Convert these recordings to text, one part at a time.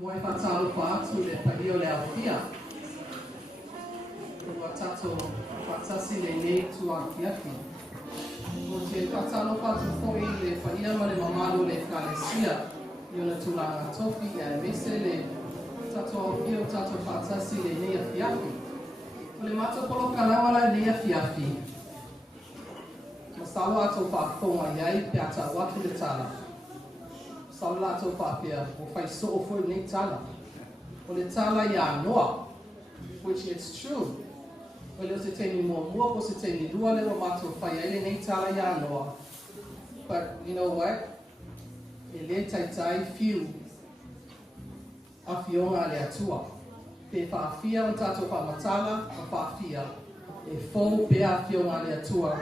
Moi whatalo whaatu le paio le awhia. Ua tato whatasi le nei tua kiaki. O te whatalo whaatu foi le paia ma le mamalo le kalesia. Iona tulanga tofi e mese le tato awhia o tato whatasi le nei a fiafi. O le matopolo kalawala nei a fiafi. Masalo ato whaafonga iai pe ata watu le tala. Saula to papia o fai so for nei tala. O le tala ya noa, which is true. O le se teni mo po se teni dua le mato fai ele nei tala ya noa. But you know what? Ele tai fiu a fionga le atua. Pe whaafia o tato whamatala a whaafia. E fo pe a fionga le atua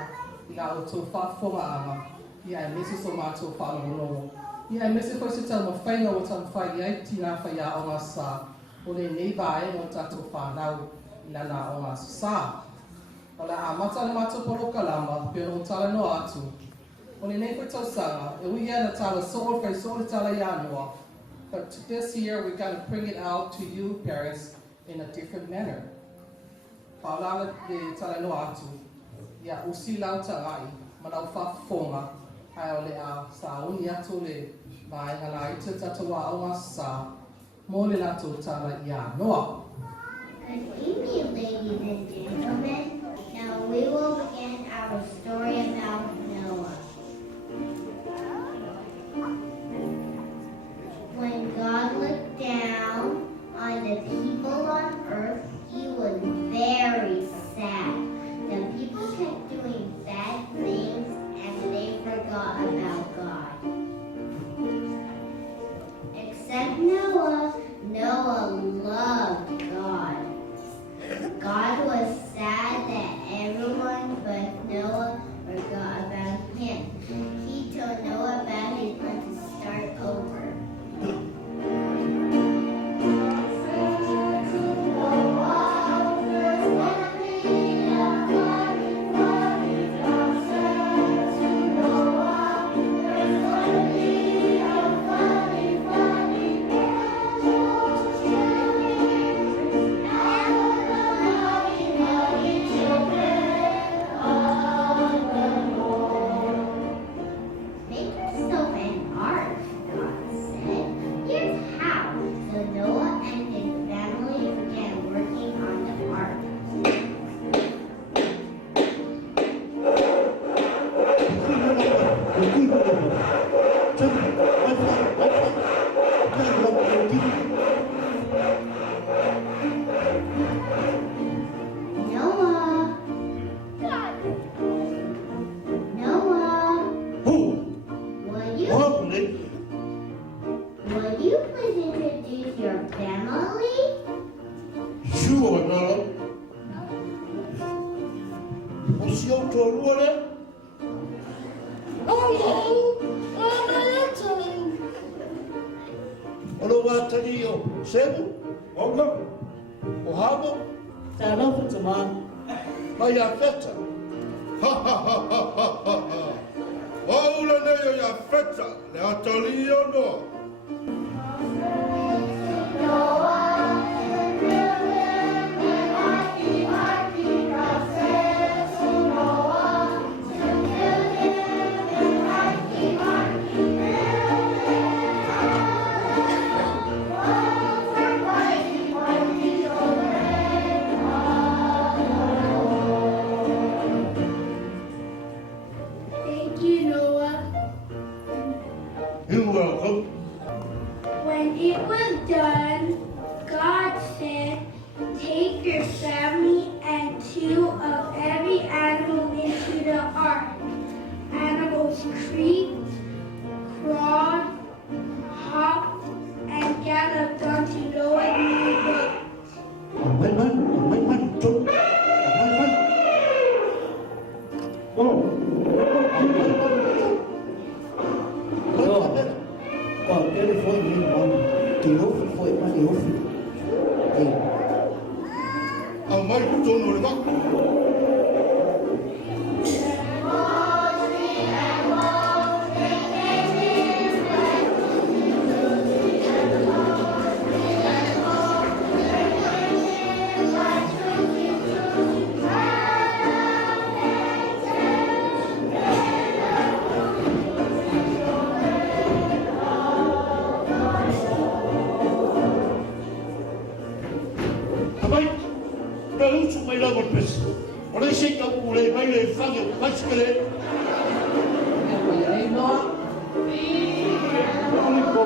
na o to whaafonga ama. Ia e mese so mato whaalono. Ia e mese koe se tau mawhainga o tau whai ai tina whai a o ngā sā. O le nei vae o tato whanau nana o ngā sā. O le a mata le mato polo kalama, pero o tala no atu. O le nei koe tau sanga, e ui na tala so'o whai so'o le tala ia noa. But this year we're going to bring it out to you, parents, in a different manner. Paolala le tala no atu. Ia usi lau tangai, manau whafonga. Ai o le a sa uni atu le vai hala i te tatawa o ngā sā mō le lato tala i a noa. Good evening, ladies and gentlemen. Now we will begin our story about Noah. When God looked down on the people on earth, he was very sad. The people kept doing bad things and they forgot about God. Except Noah. Noah loved God. God was sad that everyone but Noah forgot about him. He told Noah about his plan to start over. level pes. What I say ka pule mai le fange paskele. Ai noa. Only go.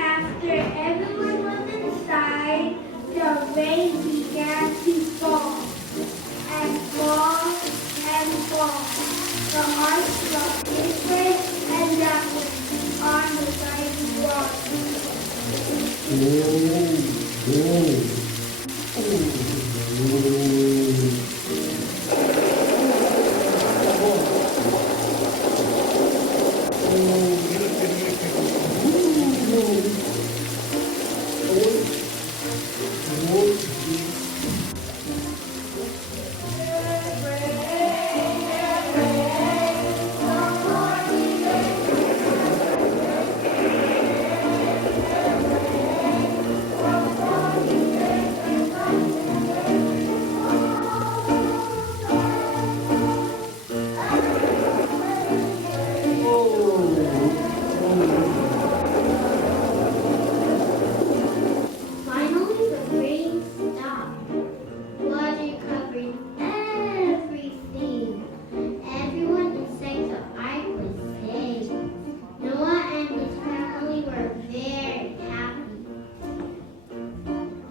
After everyone was inside, the rain began to fall and fall and fall. The ark dropped this way and that way on the sliding water. Finally, the rain stopped. Water covered everything. Everyone inside the ark was safe. Noah and his family were very happy.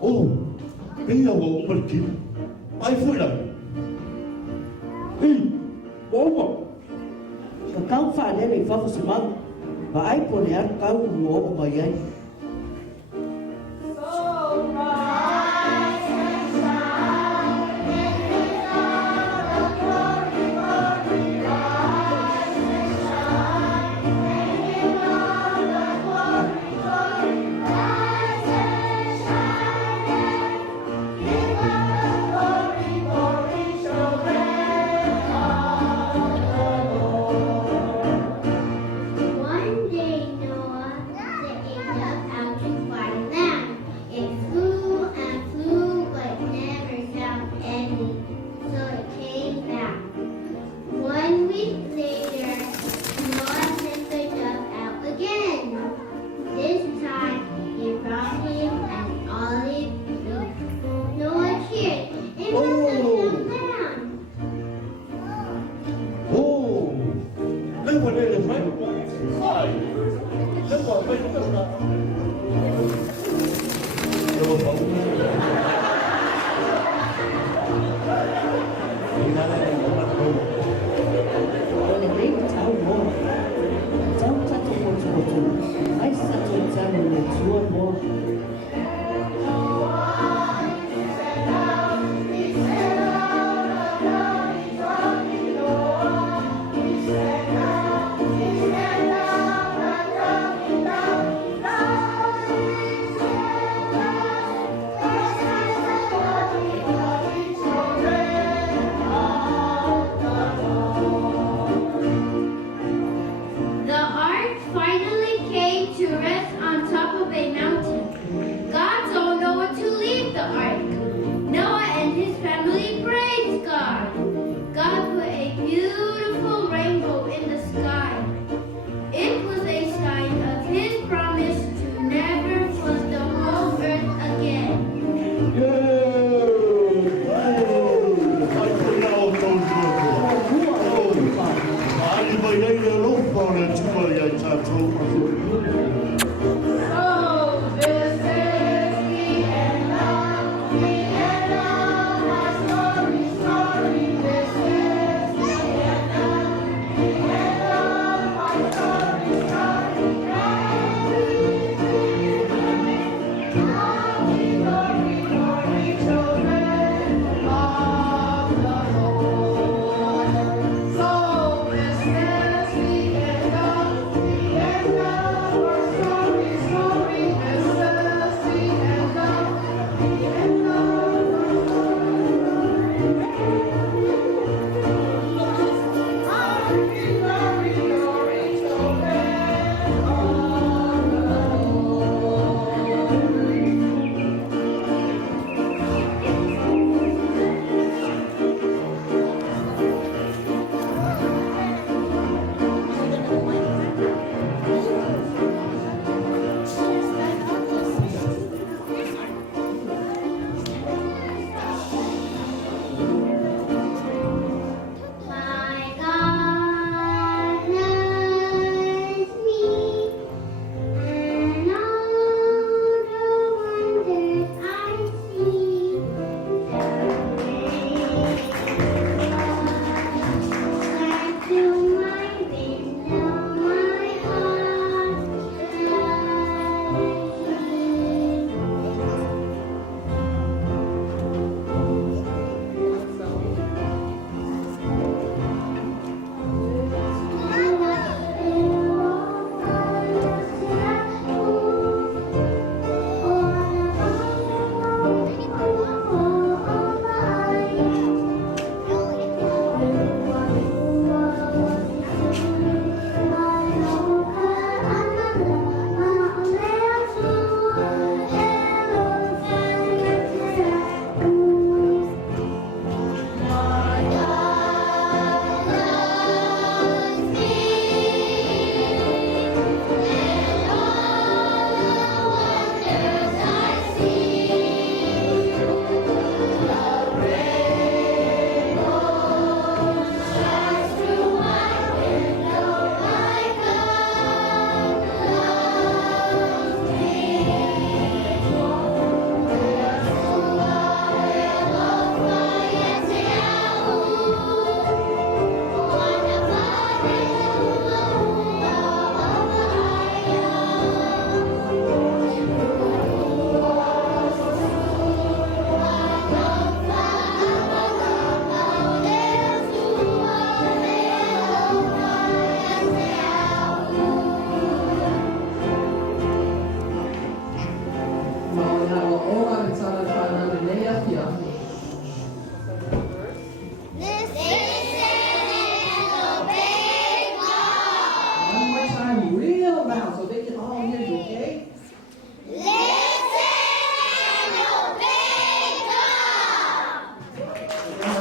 Oh, kaya wa umarkin. Ai foi lá. Ei, boa. Ka kau whanere i whawhasimau, ma ai pone ar kau mo o mai ai. One day, Noah set a dove out to fly land. It flew and flew, but never found any, so it came back. 1 week later, Noah sent the dove out again. This time, it brought him an olive leaf. Noah cheered. It was a dove land. Oh, lewa le mai. Ai, lewa mai ka na. Lewa pa. Ina le ma ko. O le rei tau mo. Tau tato potu. Ai sato tau le tua mo. The ark finally came to rest on top of a mountain. God told Noah to leave the ark. Noah and his family praised God. God put a beautiful rainbow in the sky. It was a sign of his promise to never flood the whole earth again. Ai foi lá o teu jogo. Ai vai aí le lo pa le tua ya cha tro. Oh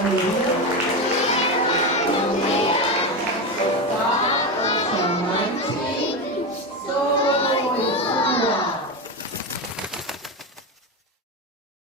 Hallelujah.